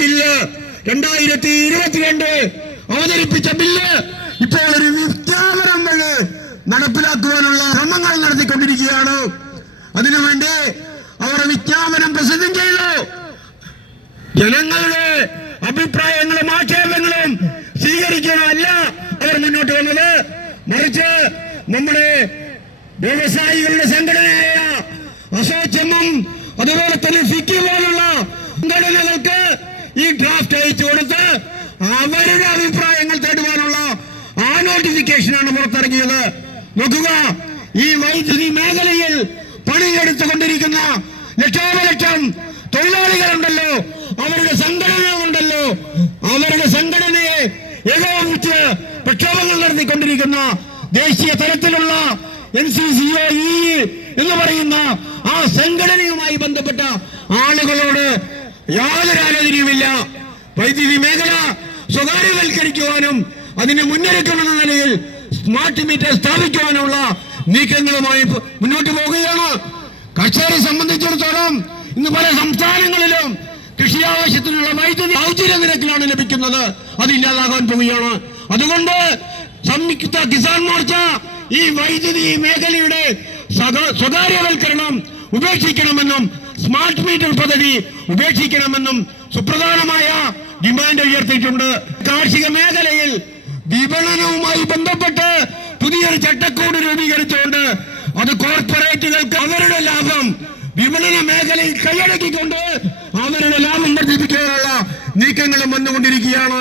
Bill രണ്ടായിരത്തി ഇരുപത്തിരണ്ട് അവതരിപ്പിച്ച ബില്ല് ഇപ്പോൾ ഒരു വഴി നടപ്പിലാക്കുവാനുള്ള ശ്രമങ്ങൾ നടത്തിക്കൊണ്ടിരിക്കുകയാണ്. അതിനുവേണ്ടി അവർ വിജ്ഞാപനം പ്രസിദ്ധം ചെയ്തു ജനങ്ങളുടെ അഭിപ്രായങ്ങളും ആക്ഷേപങ്ങളും സ്വീകരിക്കാനല്ല അവർ മുന്നോട്ട് വന്നത്. മറിച്ച് നമ്മുടെ വ്യവസായികളുടെ സംഘടനയായ അസോച്ചമും അതുപോലെ തന്നെ ഫിക്കി അവരുടെ അഭിപ്രായങ്ങൾ തേടുവാനുള്ള ആ നോട്ടിഫിക്കേഷനാണ് പുറത്തിറങ്ങിയത്. നോക്കുക ഈ വൈദ്യുതി മേഖലയിൽ പണിയെടുത്തുകൊണ്ടിരിക്കുന്ന ലക്ഷാപലക്ഷം തൊഴിലാളികളുണ്ടല്ലോ അവരുടെ സംഘടനകളുണ്ടല്ലോ അവരുടെ സംഘടനയെ ഏകോപിച്ച് പ്രക്ഷോഭങ്ങൾ നടത്തിക്കൊണ്ടിരിക്കുന്ന ദേശീയ തലത്തിലുള്ള N C C O E എന്ന് പറയുന്ന ആ സംഘടനയുമായി ബന്ധപ്പെട്ട ആളുകളോട് യാതൊരു ആലോചനയുമില്ല. വൈദ്യുതി മേഖല സ്വകാര്യവൽക്കരിക്കുവാനും അതിന് മുന്നൊരുക്കമെന്ന നിലയിൽ സ്മാർട്ട് മീറ്റർ സ്ഥാപിക്കുവാനുള്ള നീക്കങ്ങളുമായി മുന്നോട്ട് പോവുകയാണ് കർഷകരെ സംബന്ധിച്ചിടത്തോളം ഇന്ന് പല സംസ്ഥാനങ്ങളിലും കൃഷി ആവശ്യത്തിനുള്ള വൈദ്യുതി ഔദ്യോഗിക നിരക്കിലാണ് ലഭിക്കുന്നത്. അതില്ലാതാകാൻ പോവുകയാണ്. അതുകൊണ്ട് സംയുക്ത കിസാൻ മോർച്ച ഈ വൈദ്യുതി മേഖലയുടെ സ്വകാര്യവൽക്കരണം ഉപേക്ഷിക്കണമെന്നും സ്മാർട്ട് മീറ്റർ പദ്ധതി ഉപേക്ഷിക്കണമെന്നും സുപ്രധാനമായ ഡിമാൻഡ് ഉയർത്തിയിട്ടുണ്ട്. കാർഷിക മേഖലയിൽ വിപണനവുമായി ബന്ധപ്പെട്ട് പുതിയൊരു ചട്ടക്കൂട് രൂപീകരിച്ചുകൊണ്ട് അത് കോർപ്പറേറ്റുകൾക്ക് അവരുടെ ലാഭം വിപണന മേഖലയിൽ കൈയടക്കിക്കൊണ്ട് അവരുടെ ലാഭം വർദ്ധിപ്പിക്കാനുള്ള നീക്കങ്ങളും വന്നുകൊണ്ടിരിക്കുകയാണ്.